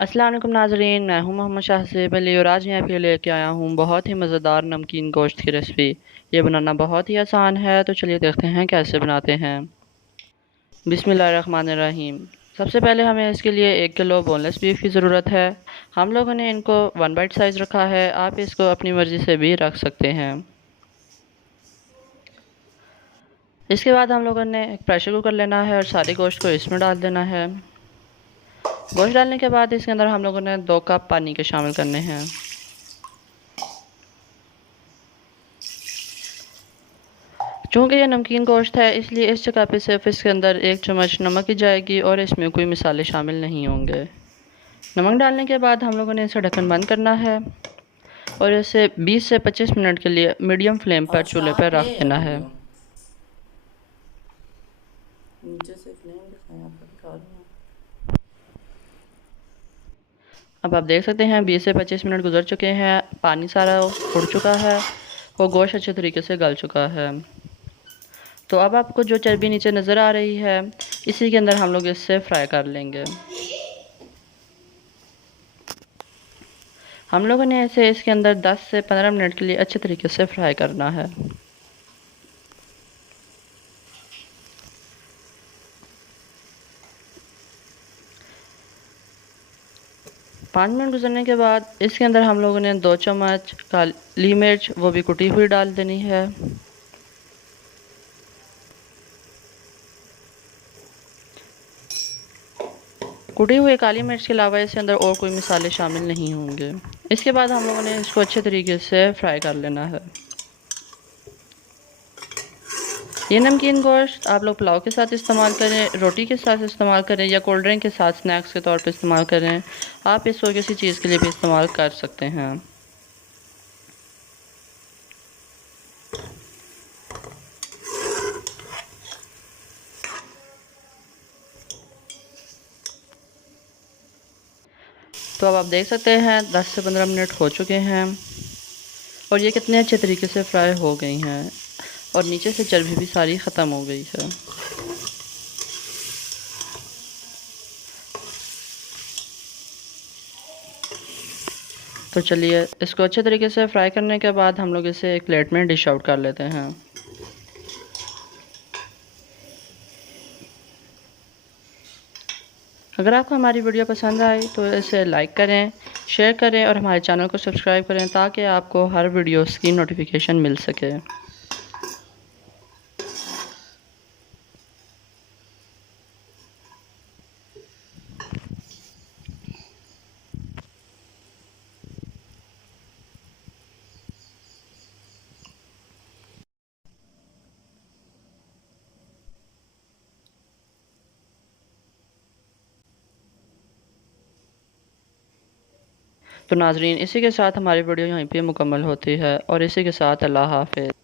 अस्सलाम वालेकुम नाज़रीन, मैं हूं मोहम्मद शाहज़ेब अली और आज मैं आपके लिए लेके आया हूं बहुत ही मज़ेदार नमकीन गोश्त की रेसिपी। ये बनाना बहुत ही आसान है, तो चलिए देखते हैं कैसे बनाते हैं। बिस्मिल्लाहिर्रहमानिर्रहीम। सबसे पहले हमें इसके लिए 1 किलो बोनलेस बीफ की ज़रूरत है। हम लोगों ने इनको 1 बाइट साइज़ रखा है, आप इसको अपनी मर्ज़ी से भी रख सकते हैं। इसके बाद हम लोगों ने एक प्रेशर कुकर लेना है और सारे गोश्त को इसमें डाल देना है। गोश्त डालने के बाद इसके अंदर हम लोगों ने 2 कप पानी के शामिल करने हैं। चूँकि ये नमकीन गोश्त है, इसलिए इस जगह पे सिर्फ इसके अंदर 1 चम्मच नमक ही जाएगी और इसमें कोई मसाले शामिल नहीं होंगे। नमक डालने के बाद हम लोगों ने इसे ढक्कन बंद करना है और इसे 20 से 25 मिनट के लिए मीडियम फ्लेम पर और चूल्हे पर स्टार्ट रख है या देना है। वीडियो नीचे से फ्लेम दिखाएं, आपको दिखा रही हूँ। अब आप देख सकते हैं 20 से 25 मिनट गुजर चुके हैं, पानी सारा उड़ चुका है और गोश्त अच्छे तरीके से गल चुका है। तो अब आपको जो चर्बी नीचे नज़र आ रही है, इसी के अंदर हम लोग इससे फ्राई कर लेंगे। हम लोगों ने इसे इसके अंदर 10 से 15 मिनट के लिए अच्छे तरीके से फ्राई करना है। पाँच मिनट गुजरने के बाद इसके अंदर हम लोगों ने 2 चम्मच काली मिर्च, वो भी कुटी हुई, डाल देनी है। कुटी हुई काली मिर्च के अलावा इसके अंदर और कोई मसाले शामिल नहीं होंगे। इसके बाद हम लोगों ने इसको अच्छे तरीके से फ्राई कर लेना है। ये नमकीन गोश्त आप लोग पुलाव के साथ इस्तेमाल करें, रोटी के साथ इस्तेमाल करें या कोल्ड ड्रिंक के साथ स्नैक्स के तौर पर इस्तेमाल करें। आप इसको किसी चीज़ के लिए भी इस्तेमाल कर सकते हैं। तो अब आप देख सकते हैं 10 से 15 मिनट हो चुके हैं और ये कितने अच्छे तरीके से फ्राई हो गई हैं और नीचे से चर्बी भी सारी ख़त्म हो गई है। तो चलिए इसको अच्छे तरीके से फ्राई करने के बाद हम लोग इसे एक प्लेट में डिश आउट कर लेते हैं। अगर आपको हमारी वीडियो पसंद आई तो इसे लाइक करें, शेयर करें और हमारे चैनल को सब्सक्राइब करें ताकि आपको हर वीडियोस की नोटिफिकेशन मिल सके। तो नाजरीन, इसी के साथ हमारी वीडियो यहीं पे मुकम्मल होती है और इसी के साथ अल्लाह हाफ़िज़।